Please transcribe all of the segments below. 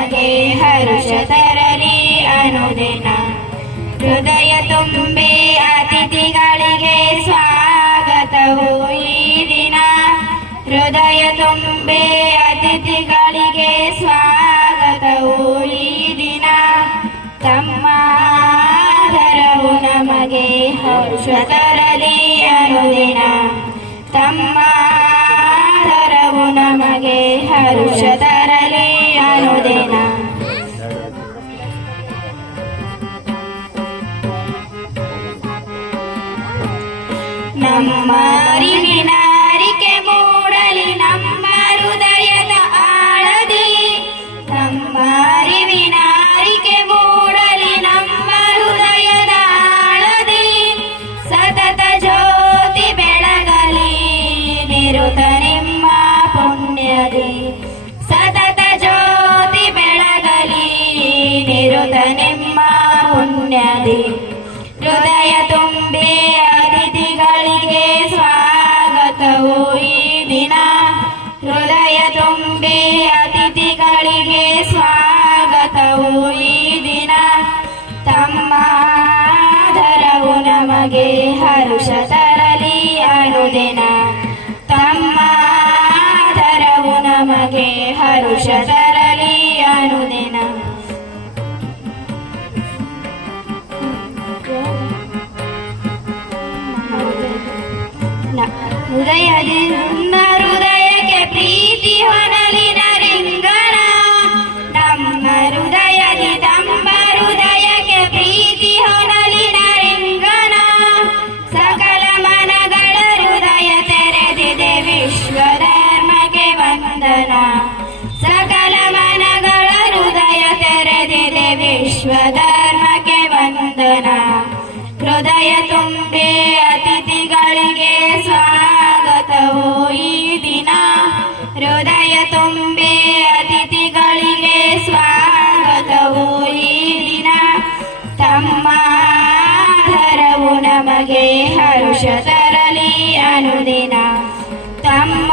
ನಮಗೆ ಹರುಷ ತರಲಿ ಅನುದಿನ. ಹೃದಯ ತುಂಬಿ ಅತಿಥಿಗಳಿಗೆ ಸ್ವಾಗತವು ಈ ದಿನ. ಹೃದಯ ತುಂಬಿ ಅತಿಥಿಗಳಿಗೆ ಸ್ವಾಗತವು ಈ ದಿನ. ತಮ್ಮ ಆದರವು ನಮಗೆ ಹರುಷ ತರಲಿ ಅನುದಿನ. ತಮ್ಮ ಆದರವು ನಮಗೆ ಹರುಷ ತರಲಿ ಅನುದಿನ. ನಮ್ಮ ಅರಿವಿನ ಅರಿಕೆ ಮೂಡಲಿ ನಮ್ಮ ಹೃದಯದ ಆಳದಿ. ನಮ್ಮ ಅರಿವಿನ ಅರಿಕೆ ಮೂಡಲಿ ನಮ್ಮ ಹೃದಯದ ಆಳದಿ. ಸತತ ಜ್ಯೋತಿ ಬೆಳಗಲಿ ನಿರುತ ನಿಮ್ಮ ಪುಣ್ಯದಿ. ಸತತ ಜ್ಯೋತಿ ಬೆಳಗಲಿ ನಿರುತ ನಿಮ್ಮ ಪುಣ್ಯದಿ. ಹೃದಯ ತುಂಬಿ ಅತಿಥಿಗಳಿಗೆ ಸ್ವಾಗತವು ಈ ದಿನ. ಹೃದಯ ತುಂಬಿ ಅತಿಥಿಗಳಿಗೆ ಸ್ವಾಗತವು ಈ ದಿನ. ತಮ್ಮ ಆದರವು ನಮಗೆ ಹರುಷ ತರಲಿ ಅನುದಿನ. ತಮ್ಮ ಆದರವು ನಮಗೆ ಹರುಷ ತರಲಿ ಅನುದಿನ. ಹೃದಯದಿ ಹೃದಯಕ್ಕೆ ಪ್ರೀತಿ ಹೊನಲಿನ ರಿಂಗಣ. ನಮ್ಮ ಹೃದಯದಿ ತಮ್ಮ ಹೃದಯಕ್ಕೆ ಪ್ರೀತಿ ಹೊನಲಿನ ರಿಂಗಣ. ಸಕಲ ಮನಗಳ ಹೃದಯ ತೆರೆದಿದೆ ವಿಶ್ವಧರ್ಮಕ್ಕೆ ವಂದನ. ಸಕಲ ಮನಗಳ ಹೃದಯ ತೆರೆದಿದೆ ವಿಶ್ವಧರ್ಮಕ್ಕೆ ವಂದನ. ಹೃದಯ ತುಂಬಿ ಅತಿಥಿಗಳಿಗೆ ಸ್ವಾಗತವು ಈ ದಿನ. ಹೃದಯ ತುಂಬಿ ಅತಿಥಿಗಳಿಗೆ ಸ್ವಾಗತವು ಈ ದಿನ. ತಮ್ಮ ಆದರವು ನಮಗೆ ಹರುಷ ತರಲಿ ಅನುದಿನ. ತಮ್ಮ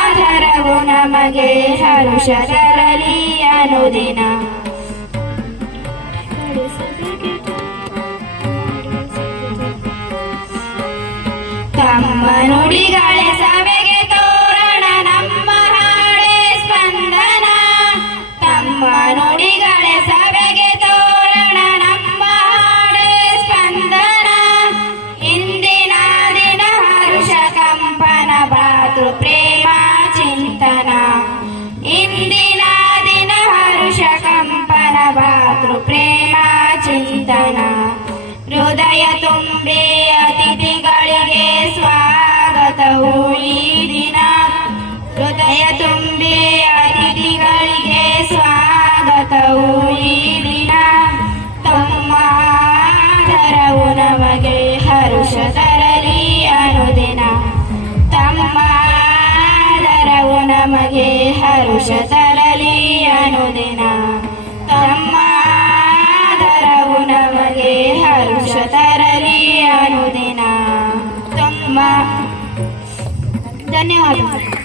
ಆದರವು ನಮಗೆ ಹರುಷ ತರಲಿ ಅನುದಿನ. ತಮ್ಮ ನುಡಿಗಳೇ ಸಭೆಗೆ ತೋರಣ ನಮ್ಮ ಹಾಡೇ ಸ್ಪಂದನ. ತಮ್ಮ ನುಡಿಗಳೇ ಸಭೆಗೆ ತೋರಣ ನಮ್ಮ ಹಾಡೇ ಸ್ಪಂದನ. ಇಂದಿನ ದಿನ ಹರುಷ ಕಂಪನ ಭಾತೃ ಪ್ರೇಮ ಚಿಂತನ. ಇಂದಿನ ದಿನ ಹರುಷ ಕಂಪನ ಭಾತೃ ಪ್ರೇಮ ಚಿಂತನ. ಹೃದಯ ತುಂಬಿ ಅತಿಥಿಗಳಿಗೆ ಸ್ವಾಗತವು ಈ ದಿನ. ಹೃದಯ ತುಂಬಿ ಅತಿಥಿಗಳಿಗೆ ಸ್ವಾಗತವು ಈ ದಿನ. ತಮ್ಮ ಆದರವು ನಮಗೆ ಹರುಷ ತರಲಿ ಅನುದಿನ. ತಮ್ಮ ಆದರವು ನಮಗೆ ಹರುಷ ತರಲಿ ಅನುದಿನ. ತಮ್ಮ ಆದರವು ನಮಗೆ ಹರುಷ ತರಲಿ ಅನುದಿನ. ತಮ್ಮ ಧನ್ಯವಾದ.